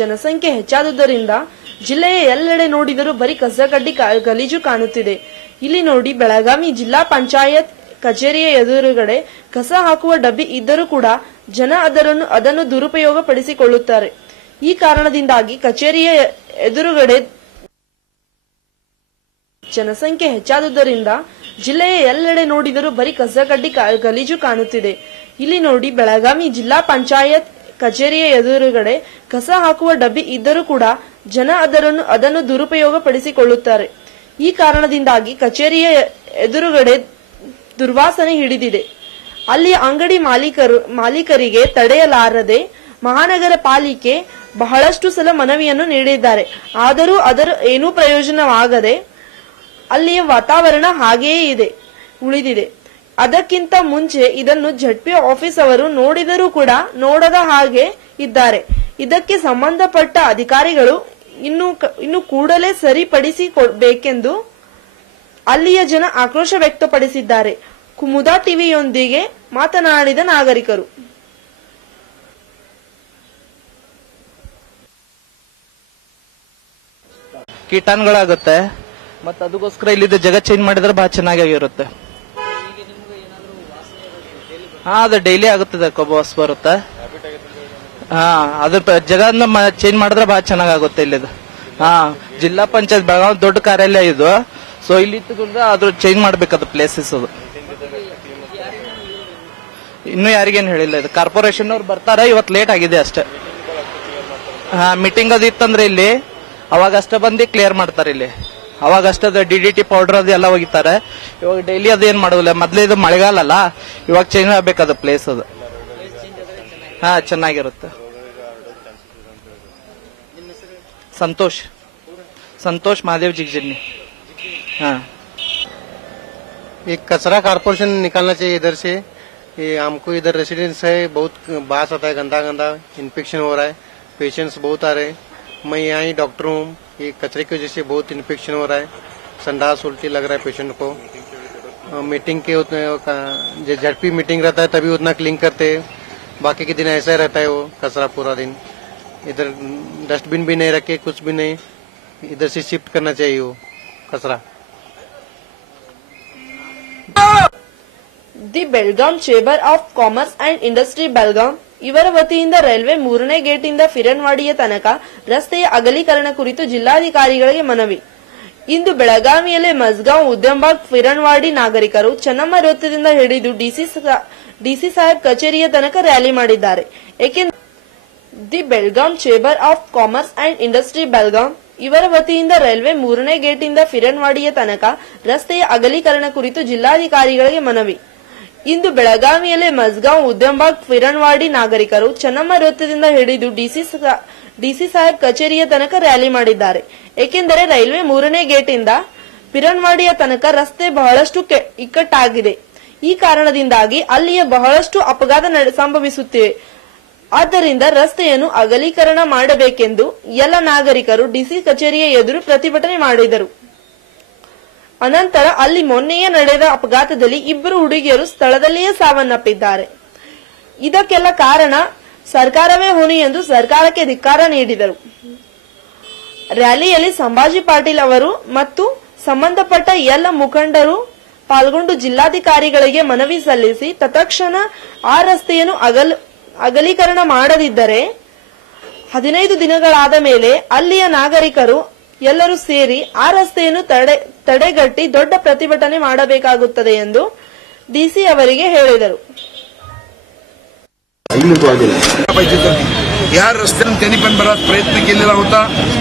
ಜನಸಂಖ್ಯೆ ಹೆಚ್ಚಾದುದರಿಂದ ಜಿಲ್ಲೆಯ ಎಲ್ಲೆಡೆ ನೋಡಿದರೂ ಬರೀ ಕಸಗಡ್ಡಿ ಗಲೀಜು ಕಾಣುತ್ತಿದೆ. ಇಲ್ಲಿ ನೋಡಿ, ಬೆಳಗಾವಿ ಜಿಲ್ಲಾ ಪಂಚಾಯತ್ ಕಚೇರಿಯ ಎದುರುಗಡೆ ಕಸ ಹಾಕುವ ಡಬ್ಬಿ ಇದ್ದರೂ ಕೂಡ ಜನ ಅದನ್ನು ದುರುಪಯೋಗ ಪಡಿಸಿಕೊಳ್ಳುತ್ತಾರೆ. ಈ ಕಾರಣದಿಂದಾಗಿ ಕಚೇರಿಯ ಎದುರುಗಡೆ ಜನಸಂಖ್ಯೆ ಹೆಚ್ಚಾದುದರಿಂದ ಜಿಲ್ಲೆಯ ಎಲ್ಲೆಡೆ ನೋಡಿದರೂ ಬರೀ ಕಸಗಡ್ಡಿ ಗಲೀಜು ಕಾಣುತ್ತಿದೆ. ಇಲ್ಲಿ ನೋಡಿ, ಬೆಳಗಾವಿ ಜಿಲ್ಲಾ ಪಂಚಾಯತ್ ಕಚೇರಿಯ ಎದುರುಗಡೆ ಕಸ ಹಾಕುವ ಡಬ್ಬಿ ಇದ್ದರೂ ಕೂಡ ಜನ ಅದನ್ನು ದುರುಪಯೋಗ ಪಡಿಸಿಕೊಳ್ಳುತ್ತಾರೆ. ಈ ಕಾರಣದಿಂದಾಗಿ ಕಚೇರಿಯ ಎದುರುಗಡೆ ದುರ್ವಾಸನೆ ಹಿಡಿದಿದೆ. ಅಲ್ಲಿ ಅಂಗಡಿ ಮಾಲೀಕರಿಗೆ ತಡೆಯಲಾರದೆ ಮಹಾನಗರ ಪಾಲಿಕೆ ಬಹಳಷ್ಟು ಸಲ ಮನವಿಯನ್ನು ನೀಡಿದ್ದಾರೆ. ಆದರೂ ಅದರ ಏನೂ ಪ್ರಯೋಜನವಾಗದೆ ಅಲ್ಲಿಯ ವಾತಾವರಣ ಹಾಗೆಯೇ ಉಳಿದಿದೆ. ಅದಕ್ಕಿಂತ ಮುಂಚೆ ಇದನ್ನು ಜಡ್ಪಿ ಆಫೀಸ್ ಅವರು ನೋಡಿದರೂ ಕೂಡ ನೋಡದ ಹಾಗೆ ಇದ್ದಾರೆ. ಇದಕ್ಕೆ ಸಂಬಂಧಪಟ್ಟ ಅಧಿಕಾರಿಗಳು ಇನ್ನು ಕೂಡಲೇ ಸರಿಪಡಿಸಿಕೊಡಬೇಕೆಂದು ಅಲ್ಲಿಯ ಜನ ಆಕ್ರೋಶ ವ್ಯಕ್ತಪಡಿಸಿದ್ದಾರೆ. ಕುಮುದಾ ಟಿವಿಯೊಂದಿಗೆ ಮಾತನಾಡಿದ ನಾಗರಿಕರು, ಕೀಟಾಣುಗಳಾಗುತ್ತೆ ಮತ್ತೆ ಅದಕ್ಕೋಸ್ಕರ ಇಲ್ಲಿದ್ದ ಜಾಗ ಚೇಂಜ್ ಮಾಡಿದ್ರೆ ಬಹಳ ಚೆನ್ನಾಗಿರುತ್ತೆ. ಅದು ಡೈಲಿ ಆಗುತ್ತದೆ, ಬಸ್ ಬರುತ್ತೆ. ಅದ್ರ ಜಾಗ ಚೇಂಜ್ ಮಾಡಿದ್ರೆ ಬಹಳ ಚೆನ್ನಾಗುತ್ತೆ ಇಲ್ಲಿದು. ಜಿಲ್ಲಾ ಪಂಚಾಯತ್ ಬೆಳಗಾವಿ ದೊಡ್ಡ ಕಾರ್ಯಾಲಯ ಇದು. ಸೊ ಇಲ್ಲಿ ಅದ್ರ ಚೇಂಜ್ ಮಾಡ್ಬೇಕದು ಪ್ಲೇಸಸ್. ಅದು ಇನ್ನು ಯಾರಿಗೇನು ಹೇಳಿಲ್ಲ. ಇದು ಕಾರ್ಪೊರೇಷನ್ ಅವ್ರು ಬರ್ತಾರೆ, ಇವತ್ತು ಲೇಟ್ ಆಗಿದೆ ಅಷ್ಟೇ. ಮೀಟಿಂಗ್ ಅದು ಇತ್ತಂದ್ರೆ ಇಲ್ಲಿ ಅವಾಗಷ್ಟೇ ಬಂದು ಕ್ಲಿಯರ್ ಮಾಡ್ತಾರೆ. ಇಲ್ಲಿ ಅವಾಗಷ್ಟೇ DDT ಪೌಡರ್ ಅದು ಎಲ್ಲ ಹೋಗಿತಾರೆ. ಇವಾಗ ಡೈಲಿ ಅದು ಏನ್ ಮಾಡೋದಿಲ್ಲ. ಮೊದ್ಲು ಇದು ಮಳೆಗಾಲ ಅಲ್ಲ, ಇವಾಗ ಚೇಂಜ್ ಆಗ್ಬೇಕದು ಪ್ಲೇಸ್. ಅದು ಚೆನ್ನಾಗಿರುತ್ತೆ. संतोष महादेव जिगजनी। हाँ, एक कचरा कारपोरेशन निकालना चाहिए इधर से। ये हमको इधर रेसिडेंस है, बहुत बास आता है, गंदा गंदा इन्फेक्शन हो रहा है, पेशेंट्स बहुत आ रहे हैं। मैं यहाँ ही डॉक्टर हूँ। ये कचरे की वजह से बहुत इन्फेक्शन हो रहा है, संडास उल्टी लग रहा है पेशेंट को। मीटिंग के उतने झड़पी मीटिंग रहता है तभी उतना क्लीन करते हैं, बाकी के दिन ऐसा ही रहता है वो कचरा पूरा दिन। इधर डस्टबिन भी नहीं रखे, कुछ भी नहीं, इधर से शिफ्ट करना चाहिए वो कचरा। The Belgaum chamber of commerce and industry Belgaum ಇವರ ವತಿಯಿಂದ ರೈಲ್ವೆ 3ನೇ ಗೇಟಿಂದ ಫಿರನ್ವಾಡಿಯ ತನಕ ರಸ್ತೆಯ ಅಗಲೀಕರಣ ಕುರಿತು ಜಿಲ್ಲಾಧಿಕಾರಿಗಳಿಗೆ ಮನವಿ. ಇಂದು ಬೆಳಗಾವಿಯಲ್ಲಿ ಮಸ್ಗಾಂವ್, ಉದ್ಯಂಬಾಗ್, ಫಿರನ್ವಾಡಿ ನಾಗರಿಕರು ಚೆನ್ನಮ್ಮ ವೃತ್ತದಿಂದ ಹಿಡಿದು ಡಿಸಿ ಸಾಹೇಬ್ ಕಚೇರಿಯ ತನಕ ರ್ಯಾಲಿ ಮಾಡಿದ್ದಾರೆ. ಏಕೆಂದರೆ the Belgaum chamber of commerce and industry Belgaum ಇವರ ವತಿಯಿಂದ ರೈಲ್ವೆ 3ನೇ ಗೇಟಿಂದ ಫಿರನ್ವಾಡಿಯ ತನಕ ರಸ್ತೆಯ ಅಗಲೀಕರಣ ಕುರಿತು ಜಿಲ್ಲಾಧಿಕಾರಿಗಳಿಗೆ ಮನವಿ. ಇಂದು ಬೆಳಗಾವಿಯಲ್ಲಿ ಮಸ್ಗಾಂವ್, ಉದ್ಯಂಬಾಗ್, ಫಿರನ್ವಾಡಿ ನಾಗರಿಕರು ಚೆನ್ನಮ್ಮ ವೃತ್ತದಿಂದ ಹಿಡಿದು ಡಿಸಿ ಸಾಹೇಬ್ ಕಚೇರಿಯ ತನಕ ರ್ಯಾಲಿ ಮಾಡಿದ್ದಾರೆ. ಏಕೆಂದರೆ ರೈಲ್ವೆ 3ನೇ ಗೇಟಿಂದ ಫಿರನ್ವಾಡಿಯ ತನಕ ರಸ್ತೆ ಬಹಳಷ್ಟು ಇಕ್ಕಟ್ಟಾಗಿದೆ. ಈ ಕಾರಣದಿಂದಾಗಿ ಅಲ್ಲಿಯ ಬಹಳಷ್ಟು ಅಪಘಾತ ಸಂಭವಿಸುತ್ತಿವೆ. ಆದ್ದರಿಂದ ರಸ್ತೆಯನ್ನು ಅಗಲೀಕರಣ ಮಾಡಬೇಕೆಂದು ಎಲ್ಲ ನಾಗರಿಕರು ಡಿಸಿ ಕಚೇರಿಯ ಎದುರು ಪ್ರತಿಭಟನೆ ಮಾಡಿದರು. ಅನಂತರ ಅಲ್ಲಿ ಮೊನ್ನೆಯೇ ನಡೆದ ಅಪಘಾತದಲ್ಲಿ 2 ಹುಡುಗಿಯರು ಸ್ಥಳದಲ್ಲಿಯೇ ಸಾವನ್ನಪ್ಪಿದ್ದಾರೆ. ಇದಕ್ಕೆಲ್ಲ ಕಾರಣ ಸರ್ಕಾರವೇ ಹೊಣೆ ಎಂದು ಸರ್ಕಾರಕ್ಕೆ ಧಿಕ್ಕಾರ ನೀಡಿದರು. ರ್ಯಾಲಿಯಲ್ಲಿ ಸಂಭಾಜಿ ಪಾಟೀಲ್ ಅವರು ಮತ್ತು ಸಂಬಂಧಪಟ್ಟ ಎಲ್ಲ ಮುಖಂಡರು ಪಾಲ್ಗೊಂಡು ಜಿಲ್ಲಾಧಿಕಾರಿಗಳಿಗೆ ಮನವಿ ಸಲ್ಲಿಸಿ ತತ್ಕ್ಷಣ ಆ ರಸ್ತೆಯನ್ನು ಅಗಲೀಕರಣ ಮಾಡದಿದ್ದರೆ 15 ದಿನಗಳಾದ ಮೇಲೆ ಅಲ್ಲಿಯ ನಾಗರಿಕರು ಎಲ್ಲರೂ ಸೇರಿ ಆ ರಸ್ತೆಯನ್ನು ತಡೆಗಟ್ಟಿ ದೊಡ್ಡ ಪ್ರತಿಭಟನೆ ಮಾಡಬೇಕಾಗುತ್ತದೆ ಎಂದು ಡಿಸಿ ಅವರಿಗೆ ಹೇಳಿದರು. या रस्त्यानं त्यांनी पण बराच प्रयत्न केलेला होता.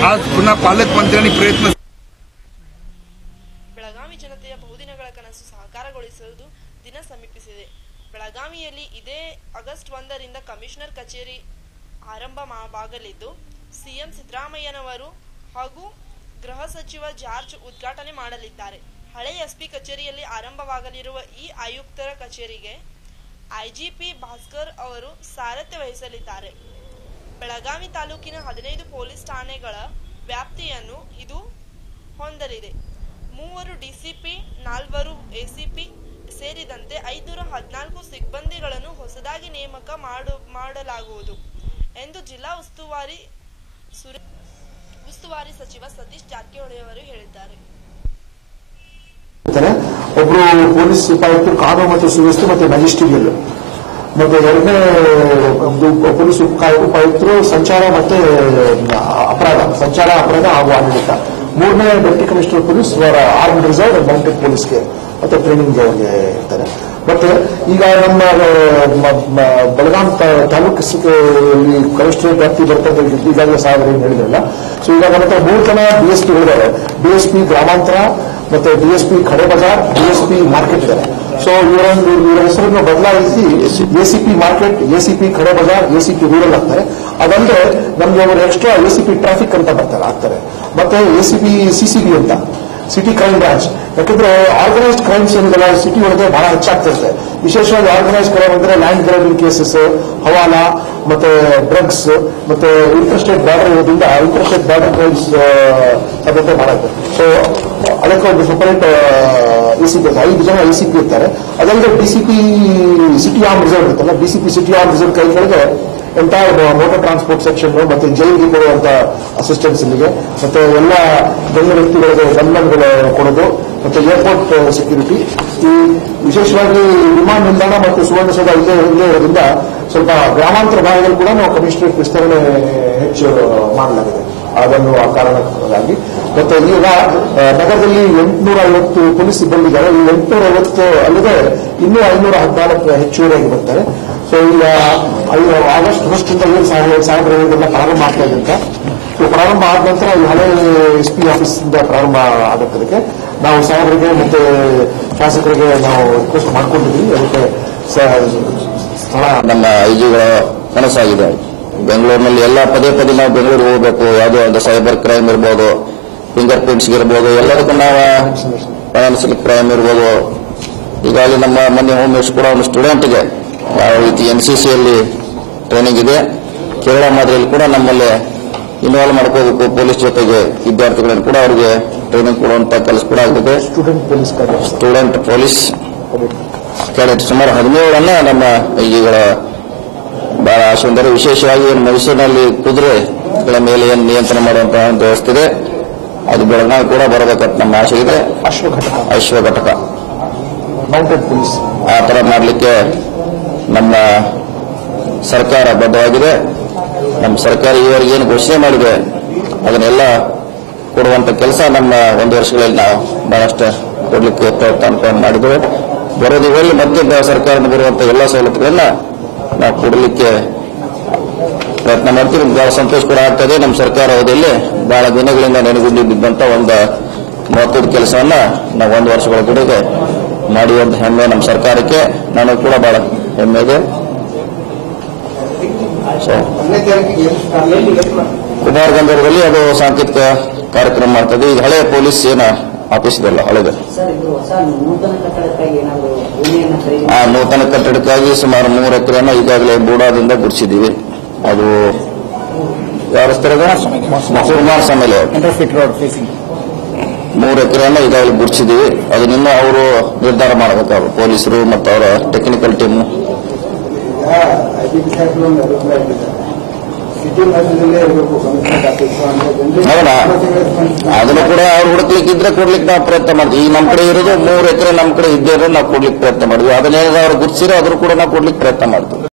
आज पुन्हा पालकमंत्र्यांनी प्रयत्न. ಬೆಳಗಾವಿ ಜನತೆಯ ಬಹುದಿನಗಳ ಕನಸು ಸಾಕಾರಗೊಳಿಸುವುದು ದಿನ ಸಮೀಪಿಸಿದೆ. ಬೆಳಗಾವಿಯಲ್ಲಿ ಇದೇ ಆಗಸ್ಟ್ 1ರಿಂದ ಕಮಿಷನರ್ ಕಚೇರಿ ಆರಂಭವಾಗಲಿದ್ದು ಸಿಎಂ ಸಿದ್ದರಾಮಯ್ಯನವರು ಹಾಗೂ ಗೃಹ ಸಚಿವ ಜಾರ್ಜ್ ಉದ್ಘಾಟನೆ ಮಾಡಲಿದ್ದಾರೆ. ಹಳೆ ಎಸ್ಪಿ ಕಚೇರಿಯಲ್ಲಿ ಆರಂಭವಾಗಲಿರುವ ಈ ಆಯುಕ್ತರ ಕಚೇರಿಗೆ ಐಜಿಪಿ ಭಾಸ್ಕರ್ ಅವರು ಸಾರಥ್ಯ ವಹಿಸಲಿದ್ದಾರೆ. ಬೆಳಗಾವಿ ತಾಲೂಕಿನ 15 ಪೊಲೀಸ್ ಠಾಣೆಗಳ ವ್ಯಾಪ್ತಿಯನ್ನು ಇದು ಹೊಂದಲಿದೆ. 3 ಡಿಸಿಪಿ, 4 ಎಸಿಪಿ ಸೇರಿದಂತೆ 514 ಸಿಬ್ಬಂದಿಗಳನ್ನು ಹೊಸದಾಗಿ ನೇಮಕ ಮಾಡಲಾಗುವುದು ಎಂದು ಜಿಲ್ಲಾ ಉಸ್ತುವಾರಿ ಉಸ್ತುವಾರಿ ಸಚಿವ ಸತೀಶ್ ಜಾರಕಿಹೊಳಿ ಅವರು ಹೇಳಿದ್ದಾರೆ. ಒಬ್ರು ಪೊಲೀಸ್ ಉಪಾಯುಕ್ತರು ಕಾನೂನು ಮತ್ತು ಸುವ್ಯವಸ್ಥೆ ಮತ್ತೆ ಮ್ಯಾಜಿಸ್ಟ್ರೇರಿಯಲ್, ಮತ್ತೆ ಎರಡನೇ ಪೊಲೀಸ್ ಉಪಾಯುಕ್ತರು ಸಂಚಾರ ಮತ್ತೆ ಸಂಚಾರ ಅಪರಾಧ ಹಾಗೂ ಆಡಳಿತ, ಮೂರನೇ deputy commissioner police armed reserve and mounted ಪೊಲೀಸ್ಗೆ ಮತ್ತೆ ಟ್ರೈನಿಂಗ್ ಅವ್ರಿಗೆ ಇರ್ತಾರೆ. ಮತ್ತೆ ಈಗ ನಮ್ಮ ಬೆಳಗಾಂ ತಾಲೂಕು ಕಮಿಷನರ್ ವ್ಯಾಪ್ತಿ ಬರ್ತದೆ ಈಗಾಗಲೇ ಸಾಹೇಬರು ಹೇಳಿದ್ರಲ್ಲ. ಸೊ ಈಗ ನಮ್ಮ ಹತ್ರ 3 ಜನ ಡಿಎಸ್ಪಿಗಳಿದ್ದಾರೆ. ಡಿಎಸ್ಪಿ ಗ್ರಾಮಾಂತರ ಮತ್ತೆ ಡಿಎಸ್ಪಿ ಖಡೆ ಬಜಾರ್, ಡಿಎಸ್ಪಿ ಮಾರ್ಕೆಟ್ ಇದ್ದಾರೆ. ಸೊ ಇವರ ಹೆಸರನ್ನು ಬದಲಾಯಿಸಿ ಎಸಿಪಿ ಮಾರ್ಕೆಟ್, ಎಸಿಪಿ ಖಡೆ ಬಜಾರ್, ಎಸಿಪಿ ರೂರಲ್ ಆಗ್ತಾರೆ. ಅದಲ್ಲದೆ ನಮ್ಗೆ ಅವರು ಎಕ್ಸ್ಟ್ರಾ ಎಸಿಪಿ ಟ್ರಾಫಿಕ್ ಅಂತ ಆಗ್ತಾರೆ. ಮತ್ತೆ ಎಸಿಪಿ ಸಿಸಿಬಿ ಅಂತ ಸಿಟಿ ಕ್ರೈಮ್ ಬ್ರಾಂಚ್. ಯಾಕಂದ್ರೆ ಆರ್ಗನೈಸ್ಡ್ ಕ್ರೈಮ್ಸ್ ಏನಿದೆಲ್ಲ ಸಿಟಿ ಒಳಗೆ ಬಹಳ ಹೆಚ್ಚಾಗ್ತಿರುತ್ತೆ. ವಿಶೇಷವಾಗಿ ಆರ್ಗನೈಸ್ಡ್ ಕ್ರೈಮ್ ಅಂದ್ರೆ ಲ್ಯಾಂಡ್ ಗ್ರಾಬಿಂಗ್ ಕೇಸಸ್, ಹವಾಲ ಮತ್ತೆ ಡ್ರಗ್ಸ್ ಮತ್ತೆ ಇಂಟರ್ಸ್ಟೇಟ್ ಬಾರ್ಡರ್ ಇರೋದ್ರಿಂದ ಇಂಟರ್ಸ್ಟೇಟ್ ಬಾರ್ಡರ್ ಕ್ರೈಮ್ಸ್ ಸಾಧ್ಯತೆ ಮಾಡುತ್ತೆ. ಸೊ ಅದಕ್ಕೆ ಒಂದು ಸಪರೇಟ್ ಎಸಿಪಿ 5 ಜನ ಎಸಿಪಿ ಇರ್ತಾರೆ. ಅದಲ್ಲದೆ ಡಿಸಿಪಿ ಸಿಟಿ ಆರ್ಮ್ ರಿಸರ್ವ್ ಇರುತ್ತಲ್ಲ, ಡಿಸಿಪಿ ಸಿಟಿ ಆರ್ಮ್ ರಿಸರ್ವ್ ಕೈಗಳಿಗೆ ಎಂಟೈರ್ ಮೋಟಾರ್ ಟ್ರಾನ್ಸ್ಪೋರ್ಟ್ ಸೆಕ್ಷನ್ ಮತ್ತೆ ಜೈಲಿಗೆ ಕೊಡುವಂತ ಅಸಿಸ್ಟೆನ್ಸ್ ಇಲ್ಲಿಗೆ, ಮತ್ತೆ ಎಲ್ಲ ಗಣ್ಯ ವ್ಯಕ್ತಿಗಳಿಗೆ ಗನ್ಮನ್ಗಳು ಕೊಡೋದು, ಮತ್ತೆ ಏರ್ಪೋರ್ಟ್ ಸೆಕ್ಯೂರಿಟಿ. ಈ ವಿಶೇಷವಾಗಿ ವಿಮಾನ ನಿಲ್ದಾಣ ಮತ್ತು ಸುವರ್ಣಸೌಧ ಇಲ್ಲೇ ಇರೋದ್ರಿಂದ ಸ್ವಲ್ಪ ಗ್ರಾಮಾಂತರ ಭಾಗದಲ್ಲಿ ಕೂಡ ನಾವು ಕಮಿಷನರೇಟ್ ವಿಸ್ತರಣೆ ಹೆಚ್ಚು ಮಾಡಲಾಗಿದೆ. ಅದನ್ನು ಆ ಕಾರಣಕ್ಕಾಗಿ ಮತ್ತೆ ಈಗ ನಗರದಲ್ಲಿ 850 ಪೊಲೀಸ್ ಸಿಬ್ಬಂದಿ ಇದ್ದಾರೆ. ಈ 850 ಅಲ್ಲದೆ ಇನ್ನೂ 514 ಹೆಚ್ಚುವರಿಯಾಗಿ ಬರ್ತಾರೆ. ಸೊ ಈಗ ಆಗಸ್ಟ್ 1 ಸಾಹೇಬರೆಲ್ಲ ಪ್ರಾರಂಭ ಆಗ್ತಾ ಇದೆ ಅಂತ. ಸೊ ಪ್ರಾರಂಭ ಆದ ನಂತರ ಈ ಹಳೆ ಎಸ್ಪಿ ಆಫೀಸ್ ಇಂದ ಪ್ರಾರಂಭ ಆಗೋದಕ್ಕೆ ನಾವು ಸಾಹೇಬರಿಗೆ ಮತ್ತೆ ಶಾಸಕರಿಗೆ ನಾವು ರಿಕ್ವೆಸ್ಟ್ ಮಾಡ್ಕೊಂಡಿದ್ದೀವಿ. ಅದಕ್ಕೆ ಸ್ಥಳ ನಮ್ಮ ಐಜಿಗಳ ಕನಸಾಗಿದೆ. ಬೆಂಗಳೂರಿನಲ್ಲಿ ಎಲ್ಲ ಪದೇ ನಾವು ಬೆಂಗಳೂರಿಗೆ ಹೋಗಬೇಕು. ಯಾವುದೋ ಒಂದು ಸೈಬರ್ ಕ್ರೈಮ್ ಇರ್ಬೋದು, ಫಿಂಗರ್ ಪ್ರಿಂಟ್ಸ್ ಇರ್ಬೋದು, ಎಲ್ಲದಕ್ಕೂ ನಾವು ಫೈನಾನ್ಷಿಯಲ್ ಕ್ರೈಮ್ ಇರ್ಬೋದು. ಈಗಾಗಲೇ ನಮ್ಮ ಮೊನ್ನೆ ಹೋಮ್ ಮಿನಿಸ್ಟರ್ ಕೂಡ ಒಂದು ಸ್ಟೂಡೆಂಟ್ಗೆ ಯಾವ ರೀತಿ ಎನ್ಸಿಸಿಯಲ್ಲಿ ಟ್ರೈನಿಂಗ್ ಇದೆ, ಕೇರಳ ಮಾದರಿಯಲ್ಲಿ ಕೂಡ ನಮ್ಮಲ್ಲಿ ಇನ್ವಾಲ್ವ್ ಮಾಡ್ಕೋಬೇಕು. ಪೊಲೀಸ್ ಜೊತೆಗೆ ವಿದ್ಯಾರ್ಥಿಗಳನ್ನು ಕೂಡ ಅವರಿಗೆ ಟ್ರೈನಿಂಗ್ ಕೊಡುವಂತ ಕೆಲಸ ಕೂಡ ಆಗಿದೆ. ಸ್ಟೂಡೆಂಟ್ ಪೊಲೀಸ್ ಕ್ಯಾಡೆಟ್ ಸುಮಾರು 17 ನಮ್ಮ ಐಜಿಗಳ ಬಹಳ ಆಸೆ ಅಂದರೆ ವಿಶೇಷವಾಗಿ ಮೈಸೂರಿನಲ್ಲಿ ಕುದುರೆಗಳ ಮೇಲೆ ಏನು ನಿಯಂತ್ರಣ ಮಾಡುವಂತಹ ಒಂದು ವ್ಯವಸ್ಥೆ ಇದೆ, ಅದು ಬೆಳಗಾವಿ ಕೂಡ ಬರಬೇಕಂತ ನಮ್ಮ ಆಸೆ ಇದೆ. ಅಶ್ವ ಘಟಕ ಮೌಂಟೆಡ್ ಪೊಲೀಸ್ ಆ ತರ ಮಾಡಲಿಕ್ಕೆ ನಮ್ಮ ಸರ್ಕಾರ ಬದ್ಧವಾಗಿದೆ. ನಮ್ಮ ಸರ್ಕಾರ ಈವರೆಗೆ ಏನು ಘೋಷಣೆ ಮಾಡಿದೆ ಅದನ್ನೆಲ್ಲ ಕೊಡುವಂತ ಕೆಲಸ ನಮ್ಮ 1 ವರ್ಷಗಳಲ್ಲಿ ನಾವು ಬಹಳಷ್ಟು ಕೊಡಲಿಕ್ಕೆ ಪ್ರಯತ್ನ ಮಾಡಿದ್ದೇವೆ. ಬರೋದಿಗಳಲ್ಲಿ ಮತ್ತೆ ಸರ್ಕಾರದಿಂದ ಬರುವಂತಹ ಎಲ್ಲ ಸವಲತ್ತುಗಳನ್ನ ನಾವು ಕೊಡಲಿಕ್ಕೆ ಪ್ರಯತ್ನ ಮಾಡ್ತೀವಿ. ಬಹಳ ಸಂತೋಷ ಕೂಡ ಆಗ್ತದೆ. ನಮ್ಮ ಸರ್ಕಾರ ಅವಧಿಯಲ್ಲಿ ಬಹಳ ದಿನಗಳಿಂದ ನೆನೆಗುಂದಿದ್ದಂತ ಒಂದು ಮಹತ್ವದ ಕೆಲಸವನ್ನ ನಾವು 1 ವರ್ಷಗಳ ಕಡೆಗೆ ಮಾಡುವಂತ ಹೆಮ್ಮೆ ನಮ್ಮ ಸರ್ಕಾರಕ್ಕೆ, ನನಗೂ ಕೂಡ ಬಹಳ ಹೆಮ್ಮೆ ಇದೆ. ಕುಮಾರಗಂಧದಲ್ಲಿ ಅದು ಸಾಂಕೇತಿಕ ಕಾರ್ಯಕ್ರಮ ಮಾಡ್ತದೆ. ಈಗ ಹಳೆಯ ಪೊಲೀಸ್ ಏನ ಆಫೀಸ್ ಇದೆಲ್ಲ ಹಳೆದು, ಆ ನೂತನ ಕಟ್ಟಡಕ್ಕಾಗಿ ಸುಮಾರು 3 ಎಕರೆಯನ್ನು ಈಗಾಗಲೇ ಬೂಡಾದಿಂದ ಗುಡಿಸಿದ್ದೀವಿ. ಅದು ಯಾವ ರಸ್ತೆ ಕುಮಾರಸ್ವಾಮಿ 3 ಎಕರೆಯನ್ನು ಈಗಾಗಲೇ ಗುಡಿಸಿದ್ದೀವಿ. ಅದನ್ನಿನ್ನ ಅವರು ನಿರ್ಧಾರ ಮಾಡಬೇಕಾದ್ರು ಪೊಲೀಸರು ಮತ್ತು ಅವರ ಟೆಕ್ನಿಕಲ್ ಟೀಮ್. ಹೌದಾ, ಅದನ್ನು ಕೂಡ ಅವ್ರು ಹುಡುಕ್ಲಿಕ್ಕಿದ್ರೆ ಕೊಡ್ಲಿಕ್ಕೆ ನಾವು ಪ್ರಯತ್ನ ಮಾಡ್ತೀವಿ. ಈಗ ನಮ್ಮ ಕಡೆ ಇರೋದು 3 ಎಕರೆ ನಮ್ಮ ಕಡೆ ಇದ್ದೇ ನಾವು ಕೊಡ್ಲಿಕ್ಕೆ ಪ್ರಯತ್ನ ಮಾಡಿದ್ವಿ. ಅದನ್ನೇನಾದ್ರು ಅವ್ರು ಗುರ್ಸಿರೋ ಅದ್ರ ಕೂಡ ನಾವು ಕೊಡ್ಲಿಕ್ಕೆ ಪ್ರಯತ್ನ ಮಾಡ್ತೀವಿ.